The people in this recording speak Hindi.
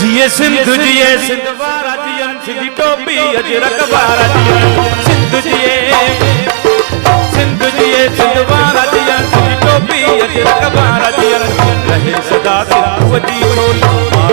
जिए सिंधु जिए सिंध वारा जियन सिंधी टोपी अजरक वारा जियन सिंधु जिए सिंधु जिए सिंध वारा जियन सिंधी टोपी अजरक वारा जियन रहे सदा सिंधु जी छोल